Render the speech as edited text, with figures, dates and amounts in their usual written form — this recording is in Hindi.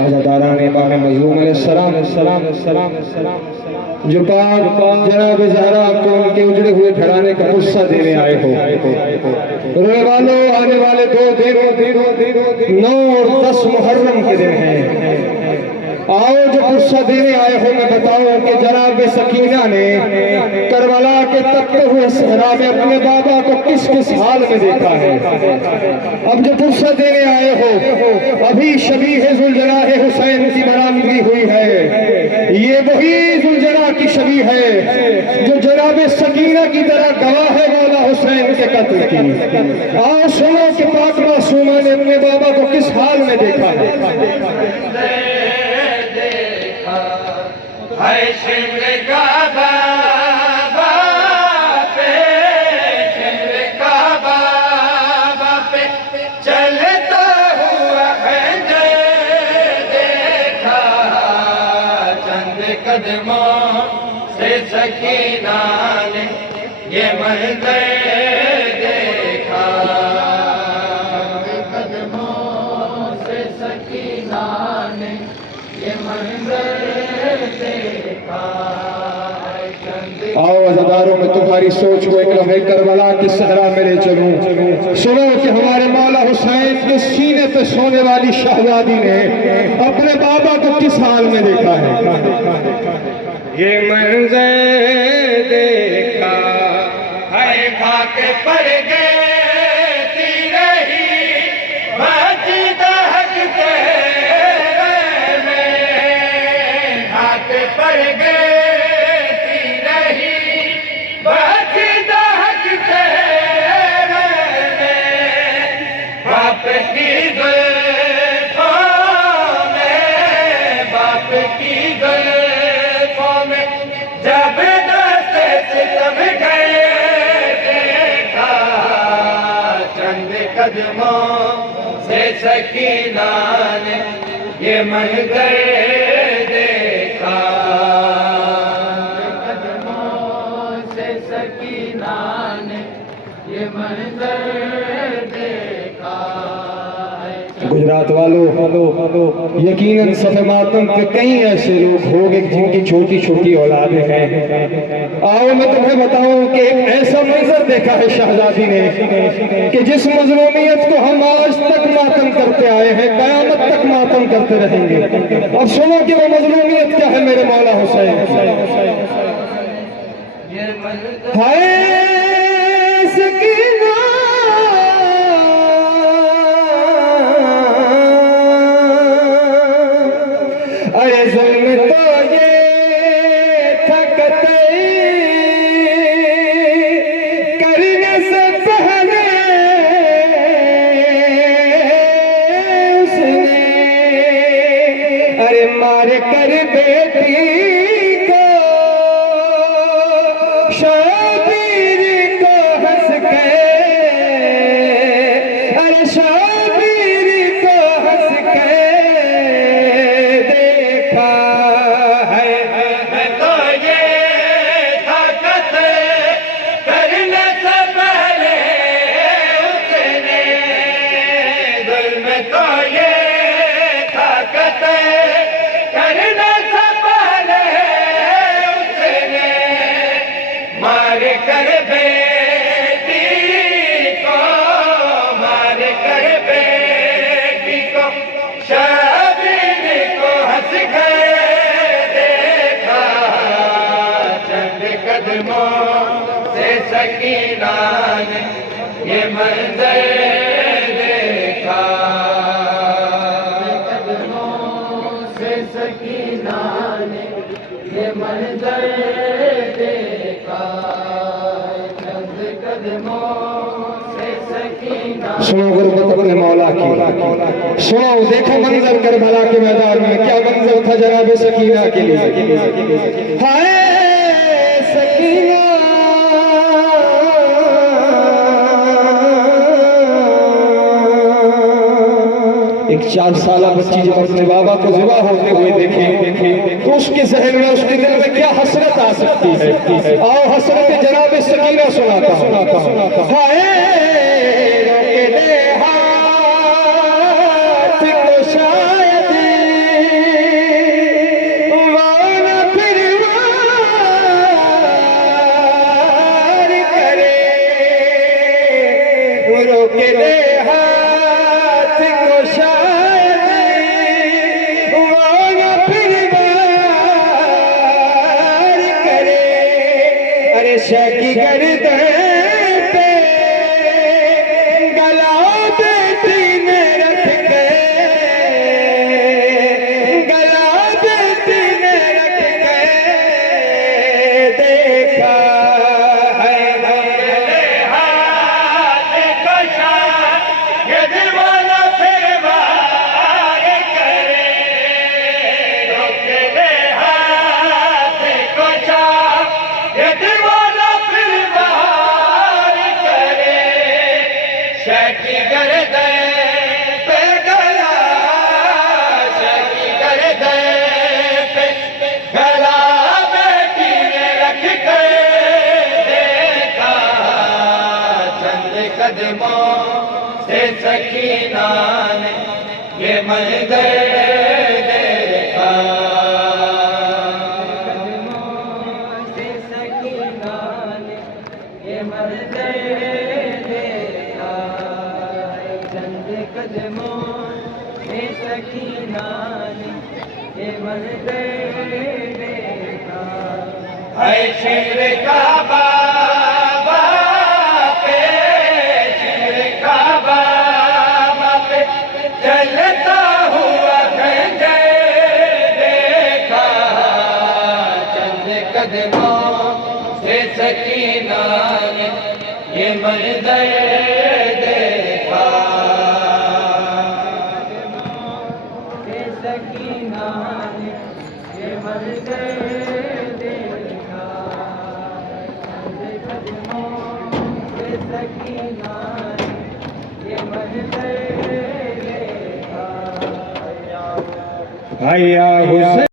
आज़ादारान इमाम मज़लूम अलैहिस्सलाम जो पाक जनाब ज़हरा को उनके उजड़े हुए घराने का गुस्सा देने आए हो। रोने वालों, आने वाले 2 दिन 9 और 10 मुहर्रम के दिन हैं। आओ जो गुस्सा देने आए हो मैं बताऊं कि जनाब सकीना ने करबला के तपते हुए सहरा में अपने बाबा को किस किस हाल में देखा है। अब जो गुस्सा देने आए हो, अभी शबीह ज़ुलजनाह हुसैन की बरामदगी हुई है। ये वही ज़ुलजनाह की शबीह है जो जनाब सकीना की तरह गवाह है मौला हुसैन के कत्ल की। आओ सुनो कि पाक मासूमा ने अपने बाबा को किस हाल में देखा है। शिमर का बाबा पे, शिमर का बाबा पे चलता हुआ है देखा। चंद कदमों से सकीना ने ये मंजर देखा। कदमों से सकीना ने ये मंजर। आओ अज़ादारों में तुम्हारी सोच को एक लम्हे करबला की सहरा में ले चलूं। सुनो कि हमारे मौला हुसैन के सीने पे सोने वाली शहजादी ने अपने बाबा को किस हाल में देखा है। ये मंजर देखा है खाक पर गए कदमों से सकीना ने ये मंजर देखा। कदमों से सकीना ने ये मंजर देखा। गुजरात वालों, यकीनन सफ़े मातम के कई ऐसे लोग होंगे जिनकी छोटी छोटी औलादें हैं। आओ मैं तुम्हें बताऊं कि एक ऐसा मंजर देखा है शहजादी ने कि जिस मजलूमियत को हम आज तक मातम करते आए हैं, कयामत तक मातम करते रहेंगे। अब सुनो कि वो मजलूमियत क्या है मेरे मौला हुसैन। हाय सकीना अरे जुल्म तो ये थकते करने से पहले उसने अरे मार कर बेटी को शबीर को हंस के अरे शबीर को हंस के सकीना ने ये मंजर देखा। कदमों से सकीना ने ये मंजर देखा। चंद कदमों से सकीना। सुनो गुरबत अपने मौला की, सुनो देखो मंजर करबला के मैदान में क्या मंजर था जनाब सकीना के लिए। हाय सकीना एक 4 साल बच्ची जब अपने बाबा को ज़िबा होते हुए देखे तो उसके जहन में, उसके दिल में क्या हसरत आ सकती है। आओ हसरत जनाब सकीना सुनाता हूं। हाय रोके ले हाथ को शायद वो न फिर बार करे। अरे शकी गर्दन पे गला बेटी ने रख के, गला बेटी ने रख के देखा है। हाथ को शायद वो न फिर बार करे। रोके ले हाथ को शायद वो न फिर बार करे। शकी गर्दन पे गला, शकी गर्दन पे गला बेटी ने रख के देखा। चंद कदमों से सकीना ने ये मंजर देखा। कदमों से सकीना ने ये मंजर देखा। चंद कदमों से सकीना ने ये मंजर देखा। है शेर का बाबा पे, शेर का बाबा पे चलता हुआ खंजर देखा। चंद कदमों से सकीना ने ये मंजर देखा। से सकीना ने ये मंजर देखा। चंद कदमों से सकीना ने ये मंजर देखा। हया हुसैन